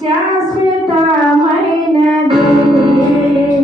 శాశ్వతమైనది నీవు నా